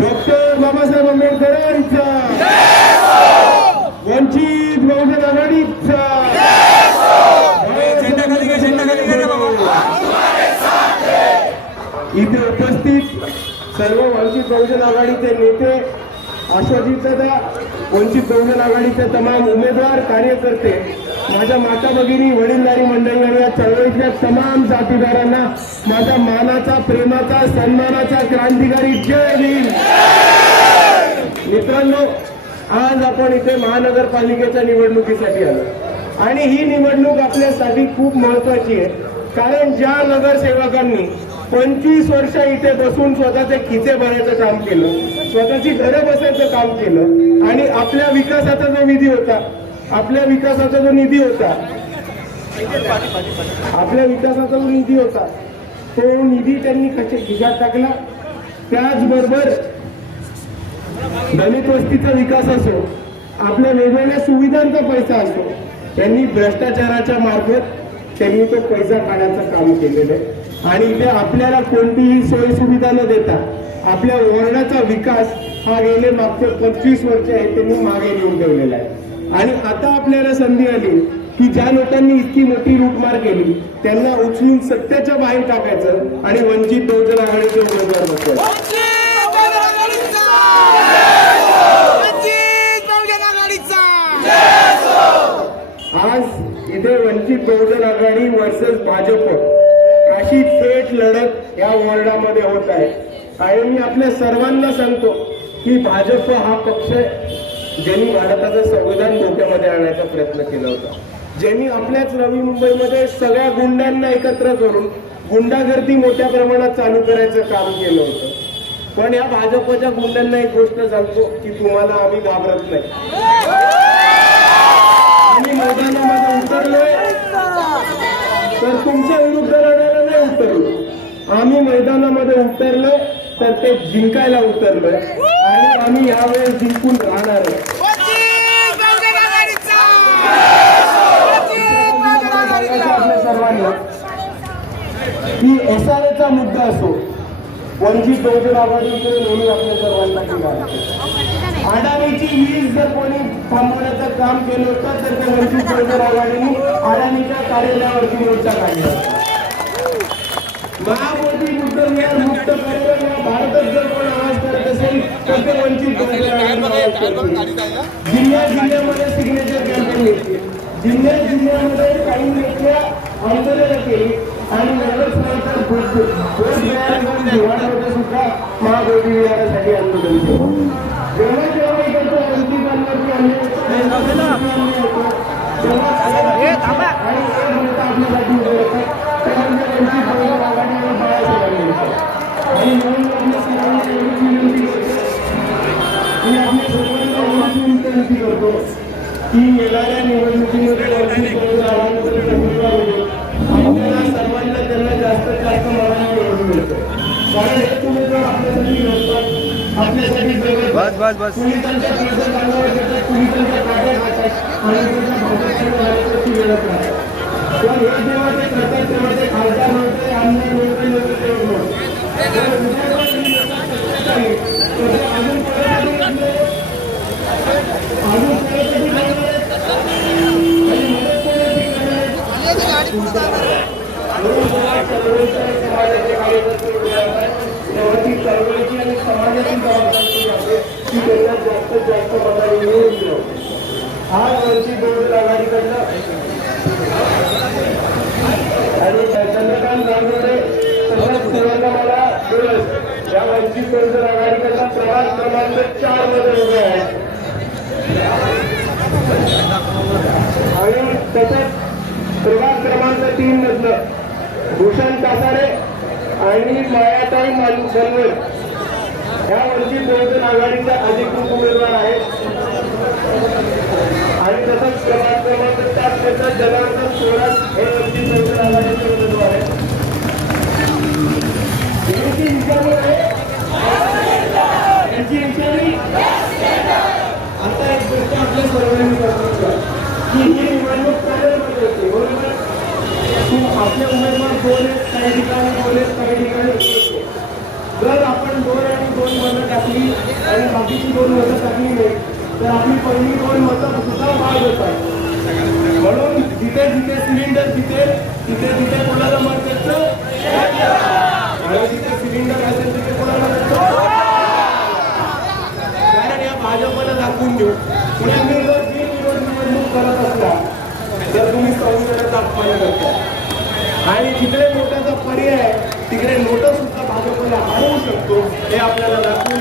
Doctor Babasaheb आंबेडकरांचा, वंचित बहुजन आघाडीचा, इथे उपस्थित सर्व वंचित बहुजन आघाडीचे नेते, आशाजीतदादा, वंचित बहुजन आघाडीचे तमाम उमेदवार, कार्यकर्ते, माझ्या माता भगिनी, वडीलधारी मंडळी आणि या चळवळीतल्या तमाम साथीदारांना माझा मानाचा, प्रेमाचा, सन्मानाचा क्रांतिकारी जय भीम. मित्रांनो, आज आपण इथे महानगरपालिकेच्या निवडणुकीसाठी आलो आणि ही निवडणूक आपल्यासाठी खूप महत्वाची आहे. कारण ज्या नगरसेवकांनी 25 वर्ष इथे बसून स्वतःचे खिचे भरायचं काम केलं, स्वतःची घरं बसायचं काम केलं आणि आपल्या विकासाचा जो निधी होता, आपल्या विकासाचा जो निधी होता तो निधी त्यांनी खिशात टाकला. त्याचबरोबर दलित वस्तीचा विकास असो, आपल्या वेगवेगळ्या सुविधांचा पैसा असो, त्यांनी भ्रष्टाचाराच्या मार्फत त्यांनी तो पैसा काढायचं काम केलेलं आहे. आणि इथे आपल्याला कोणतीही सोयी सुविधा न देता आपल्या वॉर्डाचा विकास हा गेले मागचे 25 वर्ष आहे त्यांनी मागे घेऊन ठेवलेला आहे. आणि आता आपल्याला संधी आली की ज्या लोकांनी इतकी मोठी लूटमार केली त्यांना उचलून सत्याच्या बाहेर टाकायचं आणि वंचित बहुजन आघाडीचे उमेदवार बसवायचे. आज इथे वंचित बहुजन आघाडी वर्सेस भाजप अशी थेट लढत या वॉर्डामध्ये होत आहे. आणि मी आपल्या सर्वांना सांगतो की भाजप हा पक्ष ज्यांनी भारताचं संविधान डोक्यामध्ये आणण्याचा प्रयत्न केला होता, ज्यांनी आपल्याच नवी मुंबईमध्ये सगळ्या गुंडांना एकत्र करून गुंडागर्दी मोठ्या प्रमाणात चालू करायचं काम केलं होतं. पण या भाजपच्या गुंडांना एक गोष्ट सांगतो की तुम्हाला आम्ही घाबरत नाही. आम्ही मैदानामध्ये उतरलोय तर तुमच्या विरुद्ध लढायला नाही उतरलो. आम्ही मैदानामध्ये उतरलोय तर ते जिंकायला उतरलोय आणि आम्ही यावेळेस जिंकून राहणार आहे. आपल्या सर्वांना की एसआरएचा मुद्दा असो, वंचित बहुजन आघाडीकडे नेहमी आपल्या सर्वांना केला. अडाणीची वीज जर कोणी थांबवण्याचं काम केलं होतं तर त्या वंचित बहुजन आघाडीने अडाणीच्या कार्यालयावरती मोर्चा काढला. महामोठी मुद्दा मुक्त करून भारतात जर कोण आवाज करत असेल तर ते वंचित बहुजन आघाडी. जिल्ह्यामध्ये सिग्नेचर कॅम्पेन घेतली, जिल्ह्यामध्ये काही नेत्या आंदोलनं केली आणि नगरसेवकांच्या निवडणुकीमध्ये सुद्धा महाबोधी विहारासाठी आंदोलन केलं. जेव्हा इकडचं वंचितांवरती आपल्यासाठी उभे होतात ते म्हणजे वंचित बहुजन आघाडी आणि बाळासाहेब आणि म्हणून आपल्या सर्वांना एवढीच विनंती करतो मी आपल्या सर्वांना एवढीच विनंती करतो की येणाऱ्या निवडणुकीमध्ये वंचित बहुजन आघाडीचं उमेदवार होईल. आपल्याला सर्वांना त्यांना जास्तीत जास्त मनाने निवडून मिळतं. कारण हे उमेदवार आपल्यासाठी लढतात, आपल्यासाठी पोलिसांच्या अंगावर घेतात, पोलिसांच्या काट्या खातात आणि त्यांच्या लढत राहतात. पण हे जेव्हा ते करतात तेव्हा ते खासदार नव्हते, आमदार नव्हते, चळवळीची आणि समाजाची जबाबदारी आहे की त्यांना जास्तीत जास्त मतांनी निवडून दिलं. आज वंचित बहुजन आघाडीकडनं आणि चंद्रकांत गांगुर्डे तसंच शिवण्णा दिवस या वंचित बहुजन आघाडीकडनं प्रभाग क्रमांक 4 मध्ये उभे आहेत. आणि तसंच प्रभाग क्रमांक 3 मधलं भूषण कासारे आणि मायाताई बनवल या वंचित बहुजन आघाडीच्या अधिकृत उमेदवार आहेत. आणि तसंच प्रभाग क्रमांक 4 मधलं जनार्दन सोरात हे वंचित बहुजन आघाडीचे उमेदवार आहेत. यांची विचारणी आहे यांची विचारणी आता एक गोष्ट आपल्या सर्वांनी करतो की ही निवडणूक कार्यालयामध्ये होती, बरोबर. आपले उमेदवार 2 आहेत, काही ठिकाणी 2 आहेत, काही ठिकाणी 1 आहे. जर आपण 2 आणि 2 मधलं टाकली आणि बाकीची 2 मतं टाकली नाही तर आपली पहिली 2 मतं सुद्धा बाद होतात. म्हणून जिथे जिथे सिलेंडर जिथे तिथे तिथे कोणाला मत देतो आणि जिथे सिलेंडर असेल तिथे कोणाला देतो. कारण या भाजपला दाखवून देऊ पुढे बिनविरोध निवडणूक करत असला तर तुम्ही संविधानाचा अपमान करता आणि जिकडे नोटाचा पर्याय तिकडे नोटा सुद्धा भाजपला हरवू शकतो हे आपल्याला दाखवून